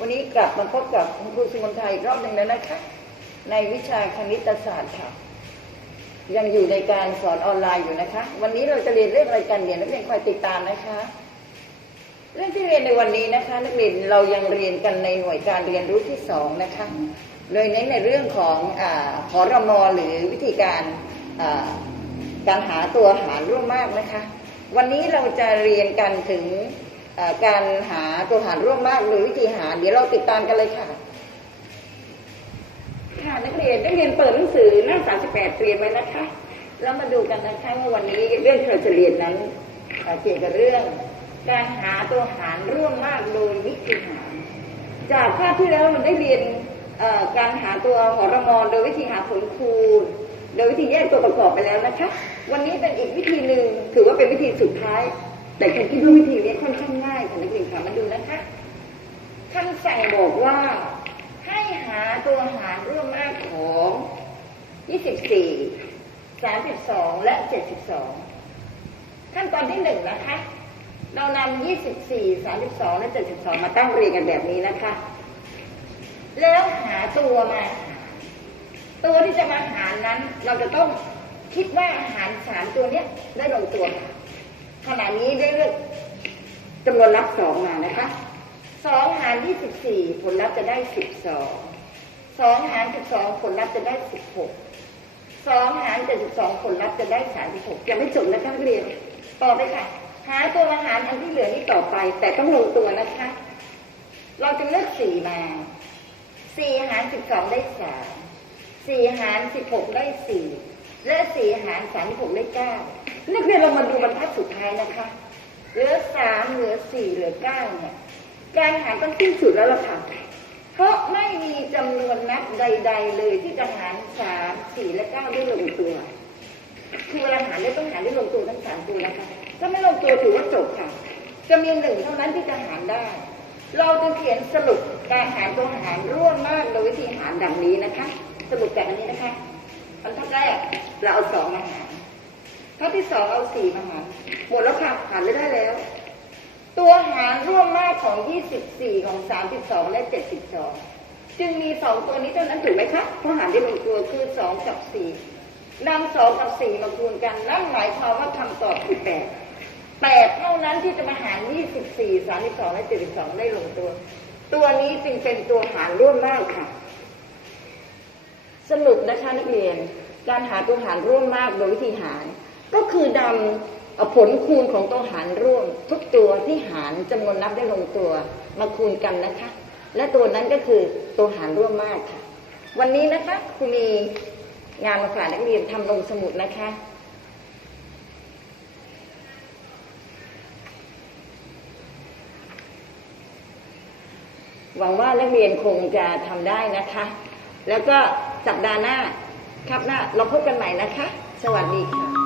วันนี้กลับมาพบกับคุณครูสุมนทาอีกรอบหนึ่งแล้วนะคะ ในวิชาคณิตศาสตร์ค่ะ ยังอยู่ในการสอนออนไลน์อยู่นะคะ วันนี้เราจะเรียนเรื่องอะไรกันเดี๋ยวนักเรียนคอยติดตามนะคะ เรื่องที่เรียนในวันนี้นะคะ นักเรียนเรายังเรียนกันในหน่วยการเรียนรู้ที่สองนะคะเลยเน้นในเรื่องของอาหอรมอหรือวิธีการการหาตัวหารร่วมมากนะคะ วันนี้เราจะเรียนกันถึง การหาตัวหารร่วมมากหรือวิธีหา เดี๋ยวเราติดตามกันเลยค่ะ ค่ะนักเรียนนักเรียนเปิดหนังสือหน้า 38เตรียมไว้นะคะแล้วมาดูกันนะคะว่าวันนี้เรื่องที่เราจะเรียนนั้นเกี่ยวกับเรื่อง การหาตัวหารร่วมมากโดยวิธีหาร จากภาพที่แล้วเราได้เรียนการหาตัวหอรมอนโดยวิธีหาผลคูณ โดยวิธีแยกตัวประกอบไปแล้วนะคะ วันนี้เป็นอีกวิธีหนึ่งถือว่าเป็นวิธีสุดท้าย แต่ฉันคิดว่าวิธีนี้ค่อนข้างง่ายค่ะนักเรียนค่ะมาดูนะคะคำสั่งบอกว่าให้หาตัวหารร่วมมากของ 24 32 และ 72 ขั้นตอนที่หนึ่งนะคะ เรานำ24 32 และ 72 มาตั้งเรียงกันแบบนี้นะคะ แล้วหาตัวมา ตัวที่จะมาหารนั้น เราจะต้องคิดว่าหารสามตัวเนี้ยได้ลงตัวค่ะ ขณะนี้ได้เลือกจำนวนลับสองมานะคะสองหารยี่สิบสี่ผลลัพธ์จะได้สิบสองสองหารสิบสองผลลัพธ์จะได้สิบหกสองหารเจ็ดสิบสองผลลัพธ์จะได้สามสิบหกยังไม่จบนะคะนักเรียนต่อไปค่ะ หาตัวมาหารอันที่เหลือนี้ต่อไป แต่ต้องลงตัวนะคะ เราจะเลือกสี่มาสี่หารสิบสองได้สามสี่หารสิบหกได้สี่ และสี่หารสามสิบหกได้เก้านักเรียนเรามาดูบรรทัดสุดท้ายนะคะ เหลือสามเหลือสี่เหลือเก้าเนี่ยการหารต้องสิ้นสุดแล้วล่ะค่ะ เพราะไม่มีจำนวนนับใด ๆ เลยที่จะหารสามสี่และเก้าได้ลงตัว คือเวลาหารได้ต้องหารได้ลงตัวทั้งสามตัวนะคะถ้าไม่ลงตัวถือว่าจบค่ะ จะมีหนึ่งเท่านั้นที่จะหารได้ เราจะเขียนสรุปการหารตัวหารร่วมมากโดยวิธีหารดังนี้นะคะ สรุปแบบนี้นะคะ เราเอาสองมาหารทัดที่สองเอาสี่มาหารหมดแล้วค่ะหารไม่ได้แล้ว ตัวหารร่วมมากของ24ของ32และ72จึงมีสองตัวนี้เท่านั้นถูกไหมคะเพราะหารได้ลงตัวคือ2กับ4นำ2กับ4มาคูณกัน นั่นหมายความว่าคำตอบคือ8 8เท่านั้นที่จะมาหาร24 32และ72ได้ลงตัว ตัวนี้จึงเป็นตัวหารร่วมมากค่ะ สรุปนะคะนักเรียน การหาตัวหารร่วมมากโดยวิธีหาร ก็คือนำอาผลคูณของตัวหารร่วม ทุกตัวที่หารจำนวนนับได้ลงตัวมาคูณกันนะคะ และตัวนั้นก็คือตัวหารร่วมมากค่ะ วันนี้นะคะครูมีงานมาฝากนักเรียนทำลงสมุดนะคะหวังว่านักเรียนคงจะทำได้นะคะ แล้วก็สัปดาห์หน้า ครับหน้าเราพบกันใหม่นะคะ สวัสดีค่ะ